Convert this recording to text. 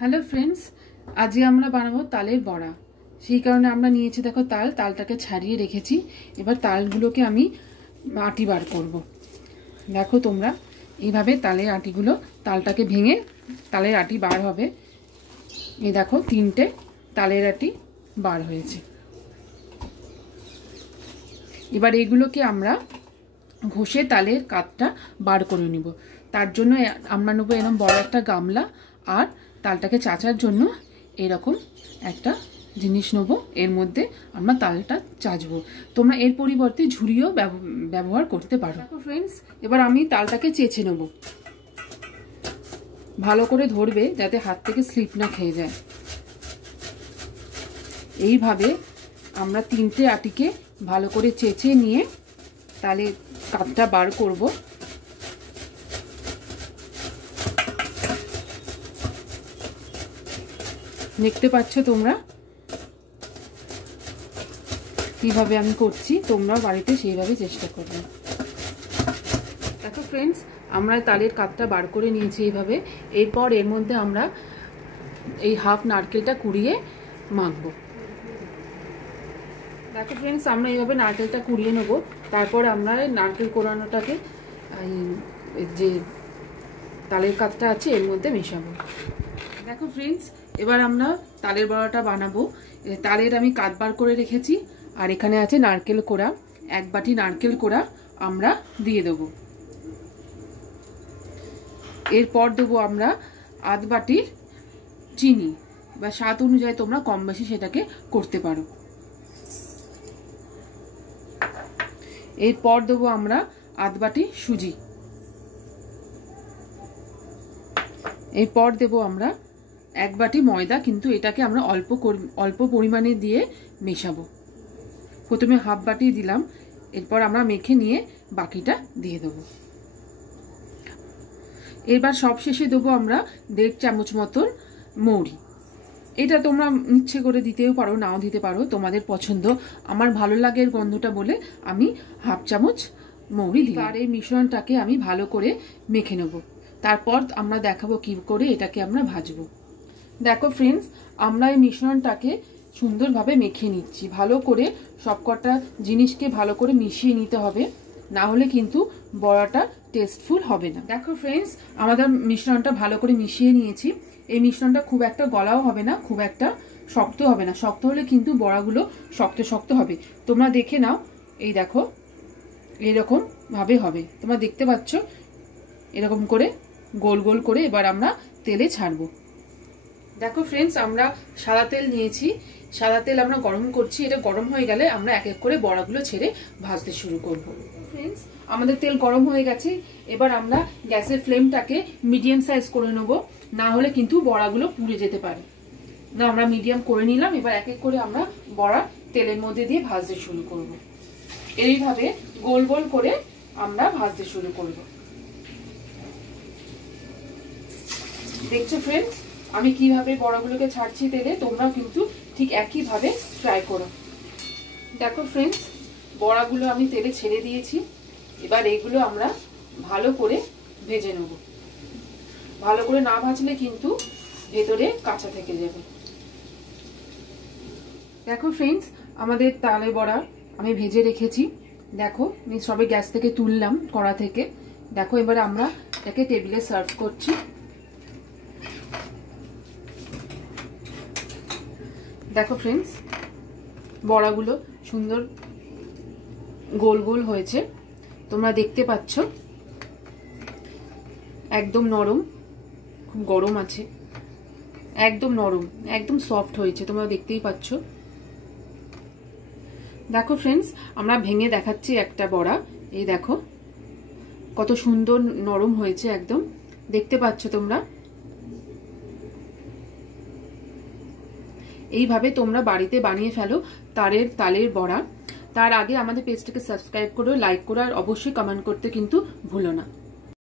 Hello friends, আজকে আমরা বানাবো তালের বড়া। সেই কারণে আমরা নিয়েছি দেখো তালটাকে ছাড়িয়ে রেখেছি। এবার তালগুলোকে আমি আটি বার করব। দেখো তোমরা এইভাবে তালের আটিগুলো, তালটাকে ভেঙে তালের আটি বার হবে। এই দেখো 3টে তালের আটি বার হয়েছে। এবার এগুলোকে আমরা ঘষে তালের কাতটা বার করে নিব। তার জন্য আমরা নেবো এরকম বড় একটা গামলা, আর তালটাকে চাচার জন্য এরকম একটা জিনিস নেবো। এর মধ্যে আমরা তালটা চাচবো। তোমরা এর পরিবর্তে ঝুড়িও ব্যবহার করতে পারো। ফ্রেন্ডস, এবার আমি তালটাকে চেঁচে নেব। ভালো করে ধরবে যাতে হাত থেকে স্লিপ না খেয়ে যায়। এইভাবে আমরা 3টে আটিকে ভালো করে চেঁচে নিয়ে তালে কাতটা বার করব। দেখতে পাচ্ছ তোমরা কিভাবে আমি করছি, তোমরা বাড়িতে সেইভাবে চেষ্টা করবে। দেখো ফ্রেন্ডস, আমরা তালের কাতটা বার করে নিয়েছি এইভাবে। এরপর এর মধ্যে আমরা এই হাফ নারকেলটা কুড়িয়ে মাখবো। দেখো ফ্রেন্ডস, আমরা এইভাবে নারকেলটা কুড়িয়ে নেবো। তারপর আমরা নারকেল কোড়ানোটাকে যে তালের কাতটা আছে এর মধ্যে মেশাবো। দেখো ফ্রেন্ডস, এবার আমরা তালের বড়াটা বানাবো। তালের আমি কাত বার করে রেখেছি, আর এখানে আছে নারকেল কোড়া। 1 বাটি নারকেল কোড়া আমরা দিয়ে দেবো। এরপর দেবো আমরা আধ বাটির চিনি, বা স্বাদ অনুযায়ী তোমরা কম বেশি সেটাকে করতে পারো। এরপর দেবো আমরা আধ বাটি সুজি। এরপর দেবো আমরা 1 বাটি ময়দা, কিন্তু এটাকে আমরা অল্প পরিমাণে দিয়ে মেশাবো। প্রথমে হাফ বাটি দিলাম, এরপর আমরা মেখে নিয়ে বাকিটা দিয়ে দেবো। এবার সব শেষে দেবো আমরা 1.5 চামচ মতন মৌরি। এটা তোমরা ইচ্ছে করে দিতেও পারো, নাও দিতে পারো, তোমাদের পছন্দ। আমার ভালো লাগে এর গন্ধটা বলে আমি হাফ চামচ মৌরি দিই। আর এই মিশ্রণটাকে আমি ভালো করে মেখে নেব। তারপর আমরা দেখাবো কি করে এটাকে আমরা ভাজবো। দেখো ফ্রেন্ডস, আমরা এই মিশ্রণটাকে সুন্দরভাবে মেখে নিচ্ছি। ভালো করে সবকটা জিনিসকে ভালো করে মিশিয়ে নিতে হবে, না হলে কিন্তু বড়াটা টেস্টফুল হবে না। দেখো ফ্রেন্ডস, আমাদের মিশ্রণটা ভালো করে মিশিয়ে নিয়েছি। এই মিশ্রণটা খুব একটা গলাও হবে না, খুব একটা শক্ত হবে না। শক্ত হলে কিন্তু বড়াগুলো শক্ত শক্ত হবে। তোমরা দেখে নাও, এই দেখো এরকম ভাবে হবে। তোমরা দেখতে পাচ্ছ এরকম করে গোল গোল করে এবার আমরা তেলে ছাড়বো। দেখো ফ্রেন্ডস, আমরা সাদা তেল নিয়েছি। সাদা তেল আমরা গরম করছি। এটা গরম হয়ে গেলে আমরা এক এক করে বড়াগুলো ছেড়ে ভাজতে শুরু করব। ফ্রেন্ডস, আমাদের তেল গরম হয়ে গেছে। এবার আমরা গ্যাসের ফ্লেমটাকে মিডিয়াম সাইজ করে নেব, না হলে কিন্তু বড়াগুলো পুড়ে যেতে পারে। না, আমরা মিডিয়াম করে নিলাম। এবার এক এক করে আমরা বড়া তেলের মধ্যে দিয়ে ভাজতে শুরু করব। এইভাবে গোল গোল করে আমরা ভাজতে শুরু করব। দেখছো ফ্রেন্ডস, আমি কিভাবে বড়াগুলোকে ছাড়ছি তেলে, তোমরাও কিন্তু ঠিক একইভাবে ট্রাই করো। দেখো ফ্রেন্ডস, বড়াগুলো আমি তেলে ছেড়ে দিয়েছি। এবার এইগুলো আমরা ভালো করে ভেজে নেব। ভালো করে না ভাজলে কিন্তু ভেতরে কাঁচা থেকে যাবে। দেখো ফ্রেন্ডস, আমাদের তালের বড়া আমি ভেজে রেখেছি। দেখো আমি সবে গ্যাস থেকে তুললাম, কড়া থেকে। দেখো এবার আমরা এটাকে টেবিলে সার্ভ করছি। দেখো ফ্রেন্ডস, বড়াগুলো সুন্দর গোল গোল হয়েছে, তোমরা দেখতে পাচ্ছ। একদম নরম, খুব গরম আছে, একদম নরম, একদম সফট হয়েছে, তোমরা দেখতেই পাচ্ছ। দেখো ফ্রেন্ডস, আমরা ভেঙে দেখাচ্ছি একটা বড়া। এই দেখো কত সুন্দর নরম হয়েছে, একদম দেখতে পাচ্ছ তোমরা। এইভাবে তোমরা বাড়িতে বানিয়ে ফেলো তালের বড়া। তার আগে আমাদের পেজটাকে সাবস্ক্রাইব করো, লাইক করো, আর অবশ্যই কমেন্ট করতে কিন্তু ভুলো না।